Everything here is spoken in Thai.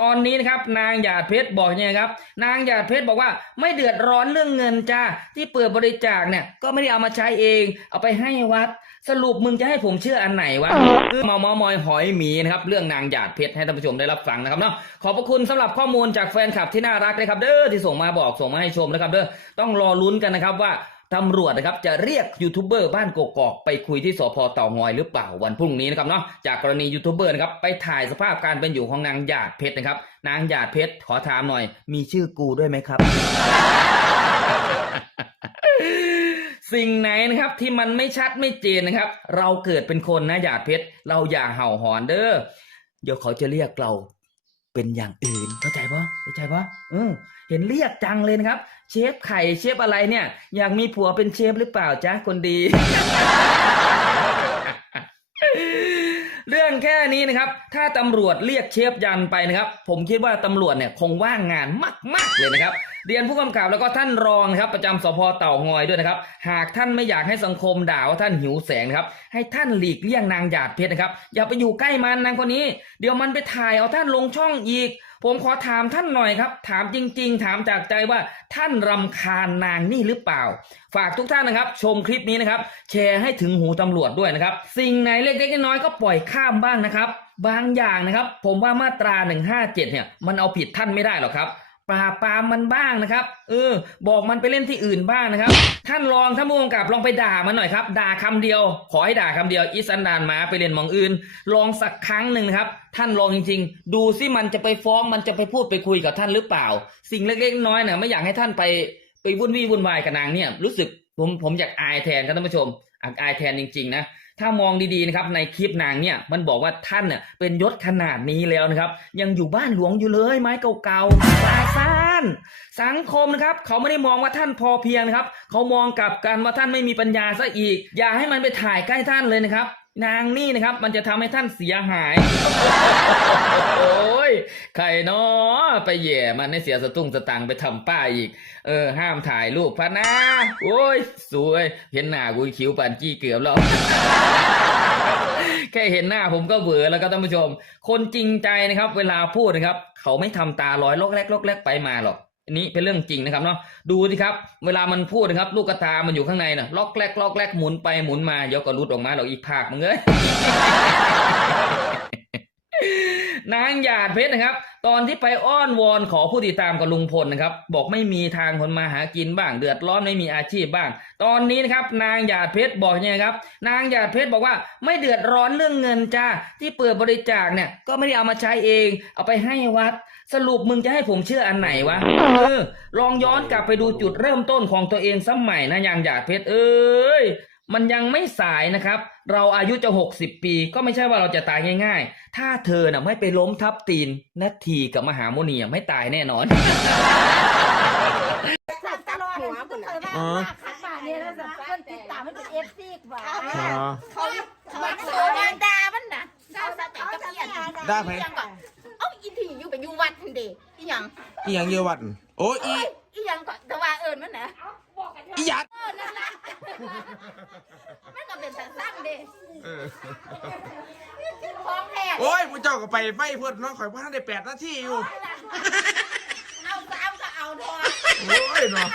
ตอนนี้นะครับนางหยาดเพชรบอกเนี่ยครับ นางหยาดเพชรบอกว่าไม่เดือดร้อนเรื่องเงินจ้าที่เปิดบริจาคเนี่ยก็ไม่ได้เอามาใช้เอง เอาไปให้วัด สรุปมึงจะให้ผมเชื่ออันไหนวะเมาเมามอยหอยหมีนะครับเรื่องนางหยาดเพชรให้ท่านผู้ชมได้รับฟังนะครับเนาะขอบพระคุณสำหรับข้อมูลจากแฟนคลับที่น่ารักนะครับ เด้อที่ส่งมาบอกส่งมาให้ชมนะครับเด้อต้องรอลุ้นกันนะครับว่า ตำรวจนะครับจะเรียกยูทูบเบอร์บ้านกกอกไปคุยที่สพเต่างอยหรือเปล่าวันพรุ่งนี้นะครับเนาะจากกรณียูทูบเบอร์นะครับไปถ่ายสภาพการเป็นอยู่ของนางหยาดเพชรนะครับ นางหยาดเพชรขอถามหน่อย มีชื่อกูด้วยไหมครับ สิ่งไหนนะครับที่มันไม่ชัดไม่เจนนะครับ เราเกิดเป็นคนนะหยาดเพชรเราอย่าเห่าหอนเด้อเดี๋ยวเขาจะเรียกเรา เป็นอย่างอื่นเข้าใจปะเข้าใจปะเออเห็นเรียกจังเลยนะครับ เชฟไข่เชฟอะไรเนี่ย อยากมีผัวเป็นเชฟหรือเปล่าจ๊ะคนดี เรื่องแค่นี้นะครับ ถ้าตำรวจเรียกเชฟยันไปนะครับ ผมคิดว่าตำรวจเนี่ยคงว่างงานมาก ๆเลยนะครับ เรียนผู้กำกับแล้วก็ท่านรองครับประจำสพเต่างอยด้วยนะครับ หากท่านไม่อยากให้สังคมด่าว่าท่านหิวแสงครับ ให้ท่านหลีกเลี่ยงนางหยาดเพชรนะครับ อย่าไปอยู่ใกล้มันนางคนนี้ เดี๋ยวมันไปถ่ายเอาท่านลงช่องอีก ผมขอถามท่านหน่อยครับ ถามจริง ๆ ถามจากใจว่าท่านรำคาญนางนี่หรือเปล่า ฝากทุกท่านนะครับ ชมคลิปนี้นะครับ แชร์ให้ถึงหูตำรวจด้วยนะครับ สิ่งไหนเล็กๆน้อยๆก็ปล่อยข้ามบ้างนะครับ บางอย่างนะครับ ผมว่ามาตรา 157 เนี่ย มันเอาผิดท่านไม่ได้หรอกครับ ปราบปรามมันบ้างนะครับ เออ บอกมันไปเล่นที่อื่นบ้างนะครับ ท่านลองท่านผู้กำกับลองไปด่ามันหน่อยครับ ด่าคำเดียว ขอให้ด่าคำเดียวอีสันดานหมาไปเล่นมองอื่น ลองสักครั้งหนึ่งนะครับ ท่านลองจริง ๆ ดูซิมันจะไปฟ้องมันจะไปพูดไปคุยกับท่านหรือเปล่า สิ่งเล็กๆน้อยๆน่ะไม่อยากให้ท่านไปไปวุ่นวี่วุ่นวายกับนางเนี่ย รู้สึกผมผมอยากอายแทนครับท่านผู้ชมอยากอายแทนจริง ๆ นะ ถ้ามองดีๆนะครับในคลิปนางเนี่ยมันบอกว่าท่านเนี่ยเป็นยศขนาดนี้แล้วนะครับ ยังอยู่บ้านหลวงอยู่เลยไม้เก่าๆปลาซ่านสังคมนะครับเขาไม่ได้มองว่าท่านพอเพียงนะครับเขามองกลับกันว่าท่านไม่มีปัญญาซะอีก อย่าให้มันไปถ่ายใกล้ท่านเลยนะครับ นางนี่นะครับมันจะทำให้ท่านเสียหาย โอ้ยใครเนาะไปแย่มันให้เสียสตุ้งสตังไปทำป้าอีก เออ ห้ามถ่ายรูปพะนะโอ้ยสวย เห็นหน้ากูคิ้วปานกี้เกือบแล้วแค่เห็นหน้าผมก็เบื่อแล้วก็ท่านผู้ชม คนจริงใจนะครับ เวลาพูดนะครับ เขาไม่ทำตาลอยลอกแรกลอกแรกไปมาหรอกอันนี้เป็นเรื่องจริงนะครับเนาะดูสิครับ เวลามันพูดนะครับ ลูกกระตามันอยู่ข้างในนะล็อกแรกล็อกแรกหมุนไปหมุนมาเดี๋ยวก็รุดออกมาหรอกอีกภาคมึงเอ้ย นางหยาดเพชรนะครับ ตอนที่ไปอ้อนวอนขอผู้ติดตามกับลุงพลนะครับ บอกไม่มีทางคนมาหากินบ้าง เดือดร้อนไม่มีอาชีพบ้าง ตอนนี้นะครับ นางหยาดเพชรบอกเนี่ยครับ นางหยาดเพชรบอกว่าไม่เดือดร้อนเรื่องเงินจ้าที่เปิดบริจาคเนี่ย ก็ไม่ได้เอามาใช้เอง เอาไปให้วัด สรุปมึงจะให้ผมเชื่ออันไหนวะเออลองย้อนกลับไปดูจุดเริ่มต้นของตัวเองสมัยนะนางหยาดเพชรเอ้ย มันยังไม่สายนะครับ เราอายุจะ 60 ปี ก็ไม่ใช่ว่าเราจะตายง่าย ๆ ถ้าเธอน่ะไม่ไปล้มทับตีนนาทีกับมหาโมนีอะไม่ตายแน่นอน สัตว์ตลอดหัวมันเคยว่าอ๋อขันมาเนี่ยแล้วแบบเพิ่นติดตามมันเป็นเอฟซีกว่าอ๋อเขาเขาเขาดาดามันน่ะดาสแต่กับเอียนด่าไผยังก่อนเอ้าอีที่อยู่ไปอยู่วัดทันเดอีหยังอีหยังเยอะวัด โอ้ยอีะอีหยัด เออนั่นล่ะมันก็เป็นแต่สร้างเดเออ ของแท้โอ้ยผู้เจ้าก็ไปไม่เพื่อนน้องข่อยพ่อท่านได้แปดนาทีอยู่ เอาก็เอาก็เอาทอโอ้ยเนาะ